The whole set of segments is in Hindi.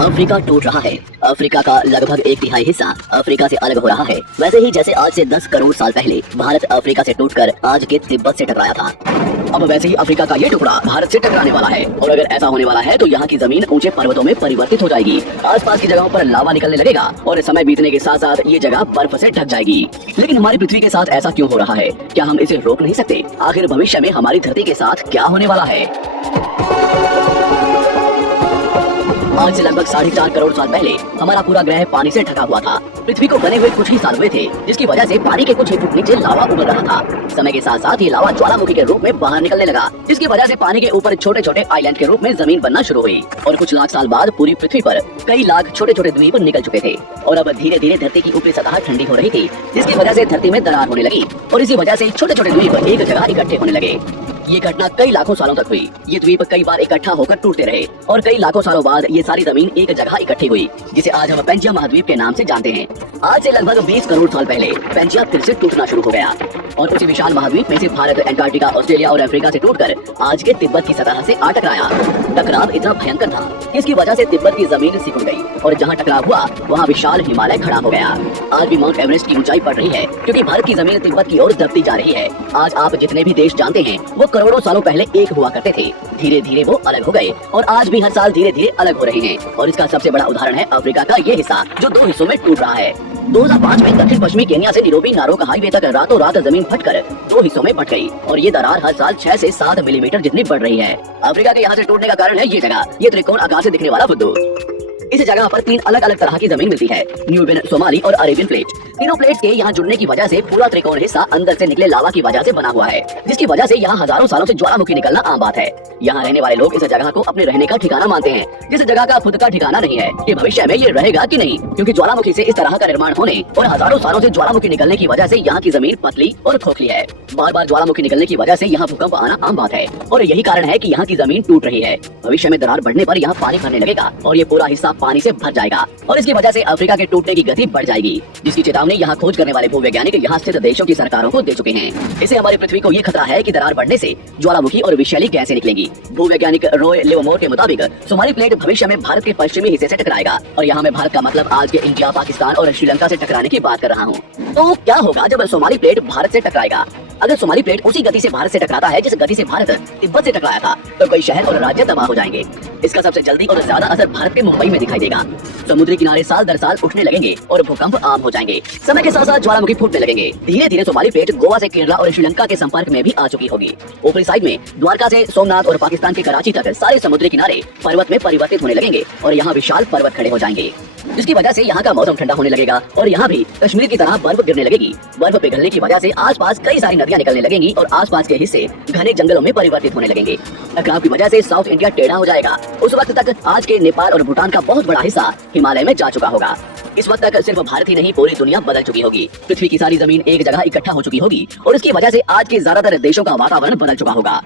अफ्रीका टूट रहा है। अफ्रीका का लगभग 1/3 हिस्सा अफ्रीका से अलग हो रहा है। वैसे ही जैसे आज से 10 करोड़ साल पहले भारत अफ्रीका से टूटकर आज के तिब्बत से टकराया था, अब वैसे ही अफ्रीका का ये टुकड़ा भारत से टकराने वाला है। और अगर ऐसा होने वाला है तो यहाँ की जमीन ऊंचे पर्वतों में परिवर्तित हो जाएगी। आसपास की जगहों पर लावा निकलने लगेगा और समय बीतने के साथ साथ ये जगह बर्फ से ढक जाएगी। लेकिन हमारी पृथ्वी के साथ ऐसा क्यों हो रहा है? क्या हम इसे रोक नहीं सकते? आखिर भविष्य में हमारी धरती के साथ क्या होने वाला है? आज से लगभग 4.5 करोड़ साल पहले हमारा पूरा ग्रह पानी से ढका हुआ था। पृथ्वी को बने हुए कुछ ही साल हुए थे, जिसकी वजह से पानी के कुछ ही फुट नीचे लावा उबल रहा था। समय के साथ साथ ये लावा ज्वालामुखी के रूप में बाहर निकलने लगा, जिसकी वजह से पानी के ऊपर छोटे छोटे आइलैंड के रूप में जमीन बनना शुरू हुई। और कुछ लाख साल बाद पूरी पृथ्वी पर कई लाख छोटे छोटे द्वीप निकल चुके थे। और अब धीरे धीरे धरती की ऊपरी सतह ठंडी हो रही थी, जिसकी वजह से धरती में दरार होने लगी और इसी वजह से छोटे छोटे द्वीप एक जगह इकट्ठे होने लगे। ये घटना कई लाखों सालों तक हुई। ये द्वीप कई बार इकट्ठा होकर टूटते रहे और कई लाखों सालों बाद ये सारी जमीन एक जगह इकट्ठी हुई, जिसे आज हम पेंजिया महाद्वीप के नाम से जानते हैं। आज से लगभग 20 करोड़ साल पहले पेंजिया फिर से टूटना शुरू हो गया और उसी विशाल महाद्वीप में से भारत, एंटार्क्टिका, ऑस्ट्रेलिया और अफ्रीका से टूटकर आज के तिब्बत की सतह से आ टकराया। टकराव इतना भयंकर था, इसकी वजह से तिब्बत की जमीन सिकुड़ गई और जहाँ टकराव हुआ वहाँ विशाल हिमालय खड़ा हो गया। आज भी माउंट एवरेस्ट की ऊंचाई बढ़ रही है, क्योंकि भारत की जमीन तिब्बत की ओर दबती जा रही है। आज आप जितने भी देश जानते हैं वो करोड़ों सालों पहले एक हुआ करते थे। धीरे धीरे वो अलग हो गए और आज भी हर साल धीरे धीरे अलग हो रहे हैं। और इसका सबसे बड़ा उदाहरण है अफ्रीका का ये हिस्सा, जो 2 हिस्सों में टूट रहा है। 2005 में दक्षिण पश्चिमी केन्या से नीरोबी नारोक हाईवे तक रातों रात जमीन फटकर 2 हिस्सों में बट गई और ये दरार हर साल 6 से 7 मिलीमीटर जितनी बढ़ रही है। अफ्रीका के यहाँ से टूटने का कारण है ये जगह, ये त्रिकोण आकार से दिखने वाला फुद्दू। इस जगह पर 3 अलग अलग तरह की जमीन मिलती है, न्यूबियन, सोमाली और अरेबियन प्लेट। तीनों प्लेट्स के यहाँ जुड़ने की वजह से पूरा त्रिकोण हिस्सा अंदर से निकले लावा की वजह से बना हुआ है, जिसकी वजह से यहाँ हजारों सालों से ज्वालामुखी निकलना आम बात है। यहाँ रहने वाले लोग इस जगह को अपने रहने का ठिकाना मानते हैं, जिस जगह का खुद का ठिकाना नहीं है कि भविष्य में ये रहेगा कि नहीं, क्योंकि ज्वालामुखी से इस तरह का निर्माण होने और हजारों सालों से ज्वालामुखी निकलने की वजह से यहाँ की जमीन पतली और खोखली है। बार बार ज्वालामुखी निकलने की वजह से यहाँ भूकंप आना आम बात है और यही कारण है कि यहाँ की जमीन टूट रही है। भविष्य में दरार बढ़ने पर यहाँ पानी भरने लगेगा और ये पूरा हिस्सा पानी से भर जाएगा और इसकी वजह से अफ्रीका के टूटने की गति बढ़ जाएगी, जिसकी चेतावनी यहाँ खोज करने वाले भूवैज्ञानिक यहाँ स्थित देशों की सरकारों को दे चुके हैं। इसे हमारी पृथ्वी को ये खतरा है कि दरार बढ़ने से ज्वालामुखी और विषैली गैसें निकलेंगी। भूवैज्ञानिक रॉय लिवरमोर के मुताबिक सोमाली प्लेट भविष्य में भारत के पश्चिमी हिस्से से टकराएगा और यहाँ मैं भारत का मतलब आज के इंडिया, पाकिस्तान और श्रीलंका से टकराने की बात कर रहा हूँ। तो क्या होगा जब सोमाली प्लेट भारत से टकराएगा? अगर सोमाली प्लेट उसी गति से भारत से टकराता है जिस गति से भारत तिब्बत से टकराया था, तो कई शहर और राज्य तबाह हो जाएंगे। इसका सबसे जल्दी और ज्यादा असर भारत के मुंबई में दिखाई देगा। समुद्री किनारे साल दर साल उठने लगेंगे और भूकंप आम हो जाएंगे। समय के साथ साथ ज्वालामुखी फूटने लगेंगे। धीरे धीरे सोमाली प्लेट गोवा से केरला और श्रीलंका के संपर्क में भी आ चुकी होगी। ऊपरी साइड में द्वारका से सोमनाथ और पाकिस्तान के कराची तक सारे समुद्री किनारे पर्वत में परिवर्तित होने लगेंगे और यहाँ विशाल पर्वत खड़े हो जाएंगे, जिसकी वजह से यहाँ का मौसम ठंडा होने लगेगा और यहाँ भी कश्मीर की तरह बर्फ गिरने लगेगी। बर्फ पिघलने की वजह से आसपास कई सारी नदियां निकलने लगेंगी और आसपास के हिस्से घने जंगलों में परिवर्तित होने लगेंगे। टकराव की वजह से साउथ इंडिया टेढ़ा हो जाएगा। उस वक्त तक आज के नेपाल और भूटान का बहुत बड़ा हिस्सा हिमालय में जा चुका होगा। इस वक्त तक सिर्फ भारत ही नहीं, पूरी दुनिया बदल चुकी होगी। पृथ्वी की सारी जमीन एक जगह इकट्ठा हो चुकी होगी और इसकी वजह से आज के ज्यादातर देशों का वातावरण बदल चुका होगा।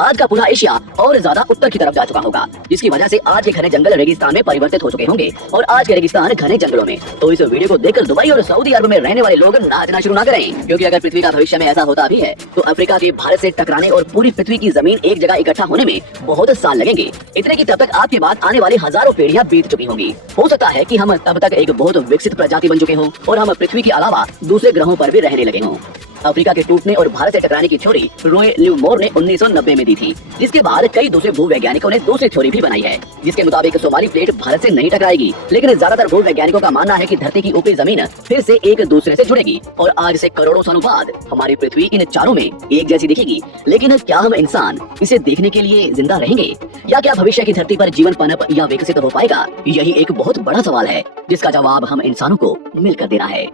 आज का पूरा एशिया और ज्यादा उत्तर की तरफ जा चुका होगा, जिसकी वजह से आज के घने जंगल रेगिस्तान में परिवर्तित हो चुके होंगे और आज के रेगिस्तान घने जंगलों में। तो इस वीडियो को देखकर दुबई और सऊदी अरब में रहने वाले लोग नाचना शुरू ना करें, क्योंकि अगर पृथ्वी का भविष्य में ऐसा होता भी है तो अफ्रीका के भारत से टकराने और पूरी पृथ्वी की जमीन एक जगह इकट्ठा होने में बहुत साल लगेंगे। इतने की तब तक आपके बाद आने वाली हजारों पीढ़ियां बीत चुकी होंगी। हो सकता है कि हम तब तक एक बहुत विकसित प्रजाति बन चुके हों और हम पृथ्वी के अलावा दूसरे ग्रहों पर भी रहने लगे हों। अफ्रीका के टूटने और भारत से टकराने की थ्योरी रॉय लिवरमोर ने 1990 में दी थी, जिसके बाद कई दूसरे भूवैज्ञानिकों ने दूसरी थ्योरी भी बनाई है, जिसके मुताबिक सोमाली प्लेट भारत से नहीं टकराएगी। लेकिन ज्यादातर भूवैज्ञानिकों का मानना है कि धरती की ऊपरी जमीन फिर से एक दूसरे से जुड़ेगी और आज से करोड़ों सालों बाद हमारी पृथ्वी इन चारों में एक जैसी दिखेगी। लेकिन क्या हम इंसान इसे देखने के लिए जिंदा रहेंगे, या क्या भविष्य की धरती पर जीवन पनप या विकसित हो पाएगा? यही एक बहुत बड़ा सवाल है, जिसका जवाब हम इंसानों को मिलकर देना है।